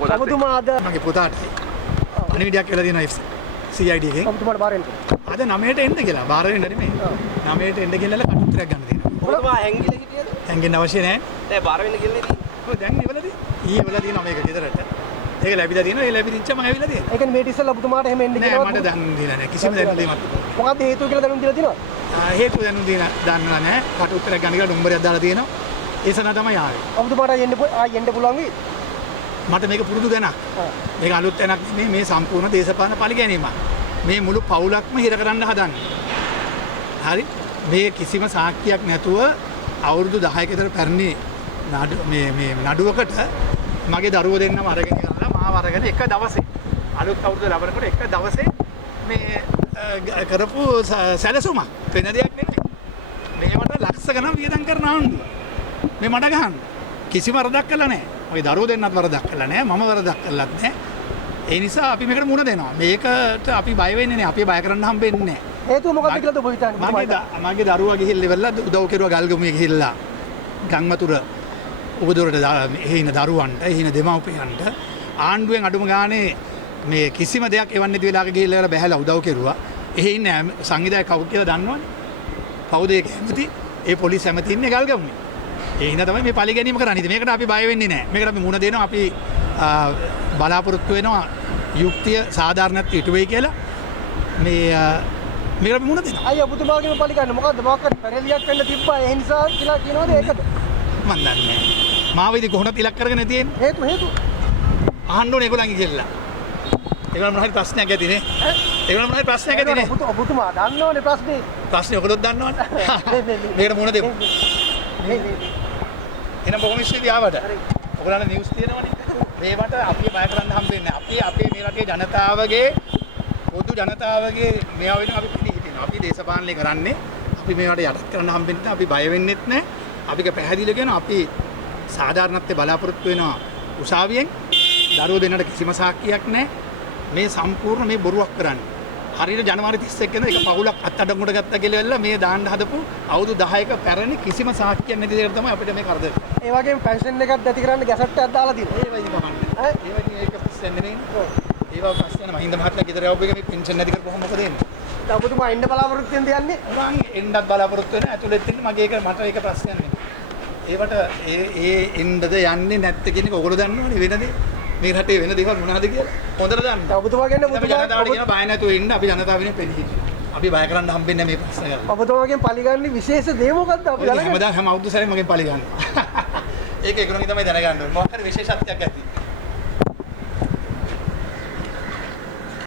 පොතත් ඔබතුමා අද මගේ පුතාට පණිවිඩයක් කියලා දෙනවා CID එකෙන්. ඔබතුමාට බාර වෙන්න. අද 9ට එන්න කියලා. බාර වෙන්න නෙමෙයි. 9ට එන්න කියලා කටුත්තරයක් ගන්න දෙනවා. ඔබතුමා හැංගිලා හිටියද? හැංගෙන්න අවශ්‍ය නැහැ. දැන් බාර වෙන්න කියලා ඉතින්. කොහොමද දැන් ඉවලදී? ඊයේ වෙලා තියෙනවා මේක ගෙදරට. ඒක ලැබිලා තියෙනවා. ඒ ලැබිච්ච මම ඇවිල්ලා තියෙනවා. ඒ කියන්නේ මේට ඉස්සෙල්ලා ඔබතුමාට එහෙම එන්න නෑ කියනවා. මට දැනුම් දීලා නැහැ. කිසිම දැනුම් දීමක්. මොකක්ද හේතුව කියලා දැනුම් දීලා තියෙනවද? හේතුව දැනුම් දීලා දන්නවා නැහැ. කටුත්තරයක් ගන්න කියලා නම්බරයක් දාලා තියෙනවා. ඒ සඳහා තමයි ආවේ. ඔබතුමාට එන්න පුළුවන් වෙයි. මට මේක පුරුදු දැනක්. මේක අලුත් දැනක් නෙමෙයි මේ සම්පූර්ණ දේශපාලන පරිගැනීමක්. මේ මුළු පවුලක්ම හිර කරන්න හදන්නේ. හරි? මේ කිසිම සාක්කියක් නැතුව අවුරුදු 10ක විතර පැරණි මේ නඩුවකට මගේ දරුවෝ දෙන්නම අරගෙන යනවා මාව අරගෙන එක දවසේ අලුත් අවුරුදු ලබනකොට එක දවසේ මේ කරපු සැලසුමක් වෙන දෙයක් නෙමෙයි. මේවට ලක්ෂ ගණන් වියදම් කරන ආණ්ඩුව. මේ මඩ ගහන්න කිසිම වරදක් කළා නැහැ. මගේ දරුවෝ දෙන්නත් වරදක් කළා නැහැ. මම වරදක් කළත් නැහැ. ඒ නිසා අපි මේකට මුණ දෙනවා. මේකට අපි බය වෙන්නේ නැහැ. අපි බය කරන්න හම්බෙන්නේ නැහැ. හේතුව මොකක්ද කියලාද ඔබ හිතන්නේ? මගේ දරුවා ගිහිල්ලා ඉවරලා උදව් කෙරුවා ගල්ගමුවේ ගිහිල්ලා ගම්මතුර උපදොරට එහින දරුවන්ට එහින දෙමව්පියන්ට ආණ්ඩුවෙන් අඩුම ගානේ මේ කිසිම දෙයක් එවන්නේ නැති වෙලාවක ගිහිල්ලා බැහැලා උදව් කෙරුවා. එහි ඉන්නේ සංවිධායක කවුද කියලා දන්නවනේ. කවුද ඒක ඇමති? ඒ පොලිස් ඇමති ඉන්නේ ගල්ගමුවේ. ඒ හින්දා තමයි මේ පරිගැනීම කරන්නේ. ඉතින් මේකට අපි බය වෙන්නේ නැහැ. මේකට අපි මුණ දෙනවා. අපි බලාපොරොත්තු වෙනවා යුක්තිය සාධාරණත්වයට ඉටු වෙයි කියලා. මේකට අපි මුණ දෙනවා. අයියා ඔබතුමාගේ පරිගන්න මොකද්ද? මොකක්ද පැරලියක් වෙන්න තිබ්බා. ඒ නිසා කියලා කියනවාද ඒකද? මන් දන්නේ නැහැ. මාව ඉතින් කොහොමද ඉලක්ක කරගෙන තියෙන්නේ? හේතු අහන්න ඕනේ ඒගොල්ලන්ගේ කියලා. ඒගොල්ලන් මොනවද ප්‍රශ්නයක් ඇතිනේ? ඒගොල්ලන් මොනවද ප්‍රශ්නයක් ඇතිනේ? ඔබතුමා දන්නවනේ ප්‍රශ්නේ. ප්‍රශ්නේ ඔයගොල්ලොත් දන්නවනේ. මේකට මුණ දෙමු. එහෙනම් බොහොම ස්තුතියි ආවට. ඔයගොල්ලන්ට නිවුස් තියෙනවනේ. මේවට අපි බය කරන්න හම්බෙන්නේ නැහැ. අපේ මේ රටේ ජනතාවගේ පොදු ජනතාවගේ මේවා වෙන අපි පිළි හිටිනවා. අපි දේශපාලනය කරන්නේ. අපි මේවට යටත් කරන්න හම්බෙන්නේ නැහැ. අපි බය වෙන්නෙත් නැහැ. අපික පැහැදිලිව කියනවා අපි සාධාරණත්වයේ බලාපොරොත්තු වෙනවා උසාවියෙන්. දරුවෝ දෙන්නට කිසිම සාක්කියක් නැහැ. මේ සම්පූර්ණ මේ බොරුවක් කරන්නේ. හරියට ජනවාරි 31 වෙනිදා එක පවුලක් අත්අඩංගුවට ගත්තා කියලා වෙලා මේ දාන්න හදපු අවුරුදු 10ක පැරණි කිසිම සාක්කියක් නැති දෙයකට තමයි අපිට මේ කරදර. ඒ වගේම පෙන්ෂන් එකක් දැති කරන්න ගැසට් එකක් දාලා තියෙනවා. ඒ වගේ කමන්නේ. ඒ වගේ ඒක ප්‍රශ්න නෙමෙයි. ඒවා ප්‍රශ්න මහින්ද මහත්මයා ගෙදර යවපු එක මේ පෙන්ෂන් නැති කරපුවම මොකද වෙන්නේ? දැන් ඔබතුමා එන්න බලාපොරොත්තු වෙනද යන්නේ? මම එන්නත් බලාපොරොත්තු වෙන ඇතුළෙත් ඉන්න මගේ ඒක මට ඒක ප්‍රශ්නයක් නෙමෙයි. ඒවට ඒ එන්නද යන්නේ නැත්ද කියන එක ඔයගොල්ලෝ දන්නවනේ වෙනදී. මේ රටේ වෙන දේවල් මොනවද කියලා හොඳට දන්න. ඔබතුමා කියන්නේ ජනතාවට කියන බය නැතුව ඉන්න අපි ජනතාව වෙනුවෙන් පෙළි අපි බය කරන්න හම්බෙන්නේ මේ ප්‍රශ්න කරලා. ඔබතුමාගෙන් පරිගන්නේ විශේෂ දේ මොකද්ද අපි හැමදාම හැම අවුරුදු සැරේ මගෙන් පරිගන්නවා. ඒක ඒකෝනේ තමයි දැනගන්න ඕනේ. මොකක් හරි විශේෂත්වයක් ඇති.